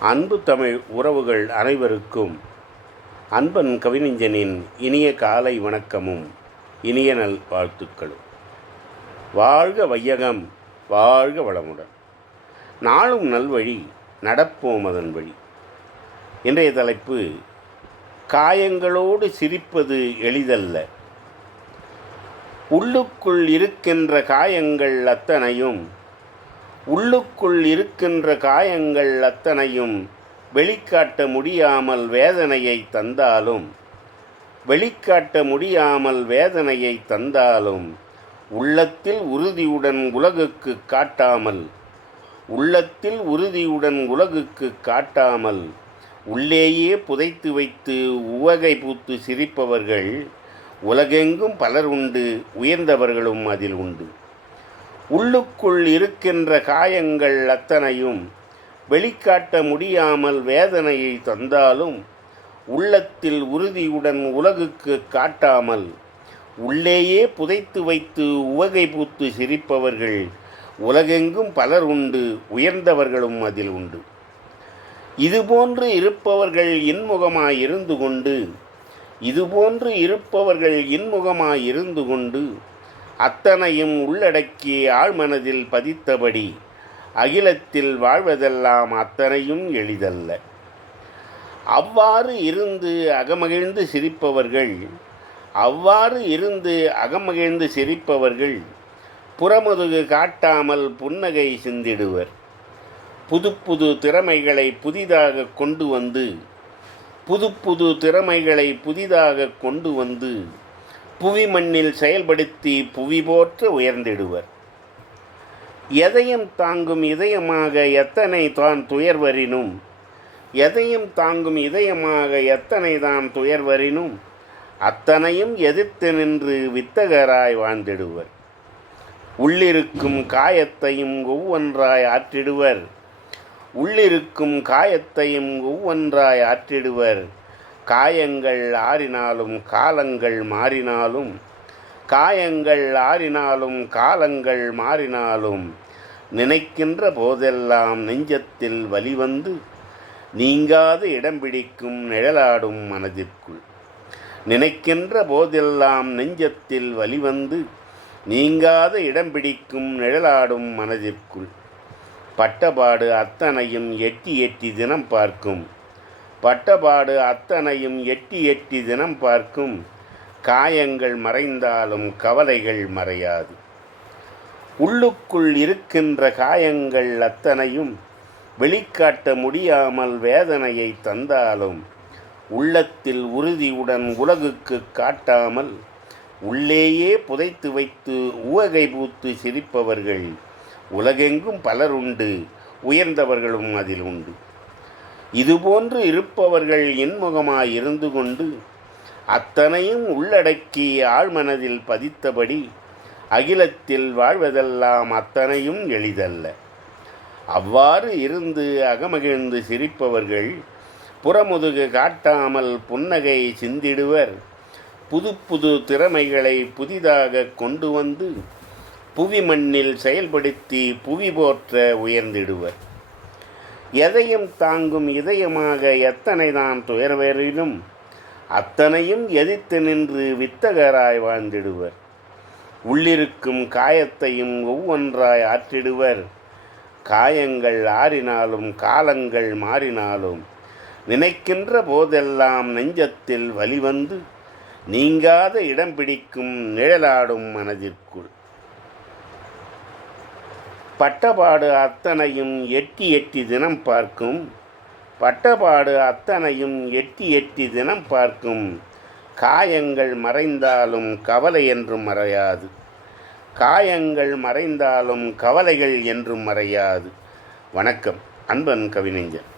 அன்பு தமிழ் உறவுகள் அனைவருக்கும் அன்பன் கவிஞனின் இனிய காலை வணக்கமும் இனிய நல் வாழ்த்துக்களும். வாழ்க வையகம் வாழ்க வளமுடன். நாளும் நல்வழி நடப்போம் அதன் வழி. இன்றைய தலைப்பு காயங்களோடு சிரிப்பது எளிதல்ல. உள்ளுக்குள் இருக்கின்ற காயங்கள் அத்தனையும் உள்ளுக்குள் இருக்கின்ற காயங்கள் அத்தனையும் வெளிக்காட்ட முடியாமல் வேதனையை தந்தாலும் வெளிக்காட்ட முடியாமல் வேதனையை தந்தாலும் உள்ளத்தில் உறுதியுடன் உலகுக்கு காட்டாமல் உள்ளத்தில் உறுதியுடன் உலகுக்கு காட்டாமல் உள்ளேயே புதைத்து வைத்து உவகை பூத்து சிரிப்பவர்கள் உலகெங்கும் பலர் உண்டு உயர்ந்தவர்களும் அதில் உண்டு. உள்ளுக்குள் இருக்கின்ற காயங்கள் அத்தனையும் வெளிக்காட்ட முடியாமல் வேதனையை தந்தாலும் உள்ளத்தில் உறுதியுடன் உலகுக்கு காட்டாமல் உள்ளேயே புதைத்து வைத்து உவகை பூத்து சிரிப்பவர்கள் உலகெங்கும் பலர் உண்டு உயர்ந்தவர்களும் அதில் உண்டு. இதுபோன்று இருப்பவர்கள் இன்முகமாய் இருந்து கொண்டு இதுபோன்று இருப்பவர்கள் இன்முகமாய் இருந்து கொண்டு அத்தனையும் உள்ளடக்கி ஆழ்மனதில் பதித்தபடி அகிலத்தில் வாழ்வதெல்லாம் அத்தனையும் எளிதல்ல. அவ்வாறு இருந்து அகமகிழ்ந்து சிரிப்பவர்கள் அவ்வாறு இருந்து அகமகிழ்ந்து சிரிப்பவர்கள் புறமுதுகு காட்டாமல் புன்னகை சிந்திடுவர். புது புது திறமைகளை புதிதாக கொண்டு வந்து புது புது திறமைகளை புதிதாக கொண்டு வந்து புவி மண்ணில் செயல்படுத்தி புவி போற்று உயர்ந்திடுவர். எதையும் தாங்கும் இதயமாக எத்தனை தான் துயர்வரினும் எதையும் தாங்கும் இதயமாக எத்தனை தான் துயர்வரினும் அத்தனையும் எதிர்த்து நின்று வித்தகராய் வாழ்ந்திடுவர். உள்ளிருக்கும் காயத்தையும் ஒவ்வொன்றாய் ஆற்றிடுவர். உள்ளிருக்கும் காயத்தையும் ஒவ்வொன்றாய் ஆற்றிடுவர். காயங்கள் ஆறினாலும் காலங்கள் மாறினாலும் காயங்கள் ஆறினாலும் காலங்கள் மாறினாலும் நினைக்கின்ற போதெல்லாம் நெஞ்சத்தில் வலிவந்து நீங்காது இடம் பிடிக்கும் நிழலாடும் மனதிற்குள். நினைக்கின்ற போதெல்லாம் நெஞ்சத்தில் வலிவந்து நீங்காத இடம் பிடிக்கும் நிழலாடும் மனதிற்குள். பட்டபாடு அத்தனையும் எட்டி எட்டி தினம் பார்க்கும். பட்டபாடு அத்தனையும் எட்டி எட்டி தினம் பார்க்கும். காயங்கள் மறைந்தாலும் கவலைகள் மறையாது. உள்ளுக்குள் இருக்கின்ற காயங்கள் அத்தனையும் வெளிக்காட்ட முடியாமல் வேதனையை தந்தாலும் உள்ளத்தில் உறுதியுடன் உலகுக்கு காட்டாமல் உள்ளேயே புதைத்து வைத்து உவகை பூத்து சிரிப்பவர்கள் உலகெங்கும் பலருண்டு உயர்ந்தவர்களும் அதில் உண்டு. இதுபோன்று இருப்பவர்கள் இன்முகமாய் இருந்து கொண்டு அத்தனையும் உள்ளடக்கி ஆழ்மனதில் பதித்தபடி அகிலத்தில் வாழ்வதெல்லாம் அத்தனையும் எளிதல்ல. அவ்வாறு இருந்து அகமகிழ்ந்து சிரிப்பவர்கள் புறமுதுகு காட்டாமல் புன்னகை சிந்திடுவர். புது புது திறமைகளை புதிதாக கொண்டு வந்து புவி மண்ணில் செயல்படுத்தி புவி போற்ற உயர்ந்திடுவர். எதையும் தாங்கும் இதயமாக எத்தனை தான் துயர்வரிலும் அத்தனையும் எதிர்த்து நின்று வித்தகராய் வாழ்ந்திடுவர். உள்ளிருக்கும் காயத்தையும் ஒவ்வொன்றாய் ஆற்றிடுவர். காயங்கள் ஆறினாலும் காலங்கள் மாறினாலும் நினைக்கின்ற போதெல்லாம் நெஞ்சத்தில் வலிவந்து நீங்காத இடம் பிடிக்கும் நிழலாடும் மனதிற்குள். பட்டபாடு அத்தனையும் எட்டி எட்டி தினம் பார்க்கும். பட்டபாடு அத்தனையும் எட்டி எட்டி தினம் பார்க்கும். காயங்கள் மறைந்தாலும் கவலை என்றும் மறையாது. காயங்கள் மறைந்தாலும் கவலைகள் என்றும் மறையாது. வணக்கம். அன்பன் கவிஞர்